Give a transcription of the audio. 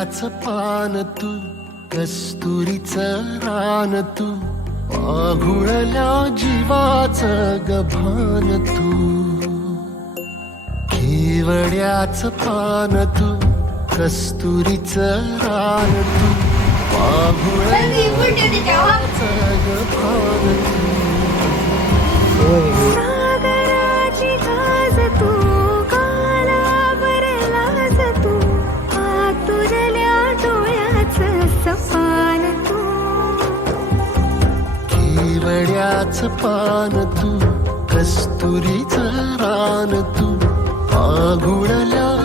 केवड्याच पान तू, कस्तुरीचं रान तू, पाघुळल्या जीवाचं गभान तू. केवड्याच पान तू, कस्तुरीचं रान तू, पाघुळल्या जीवाचं गभान तू. सागराची लाज तू, कालावर लाज तू, आतुरल्या डोळ्याचं सपान तू. केवड्याच पान तू, कस्तुरीचं रान तू, पाघुळल्या